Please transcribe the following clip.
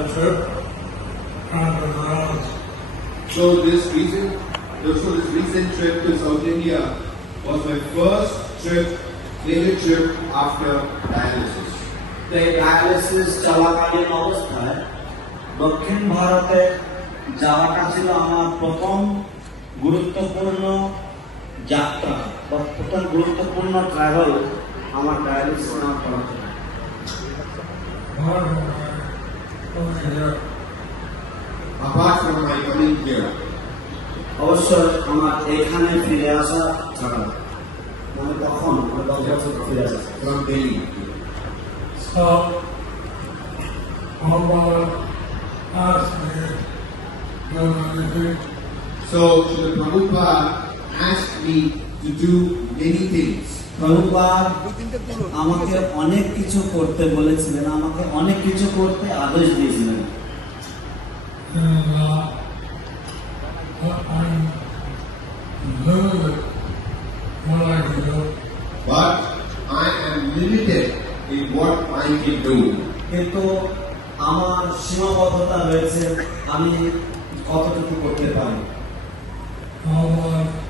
a trip around the world. So this recent trip to South India was my first major trip after dialysis. এই dialysis চলাকালীন অবস্থায় দক্ষিণ ভারতে যাওয়াটা ছিল আমার প্রথম গুরুত্বপূর্ণ যাত্রা বা প্রথম গুরুত্বপূর্ণ ট্রাভেল আমার ডায়ালিসিস না করা ছিল। Apart from my coming here, অবশ্যই আমার এখানে ফিরে আসা ছাড়া মানে তখন আমি 10 বছর ফিরে আসা from Delhi. So, Prabhupada asked me to do anything. So Srila Prabhupada asked me to do many things. Prabhupada আমাকে অনেক কিছু করতে বলেছিলেন, আমাকে অনেক কিছু করতে আদেশ দিয়েছিলেন। And I'm limited what I can do. But I am limited in what I can do. কিন্তু আমার সীমাবদ্ধতা রয়েছে, আমি কতটুকু করতে পারি। Prabhupada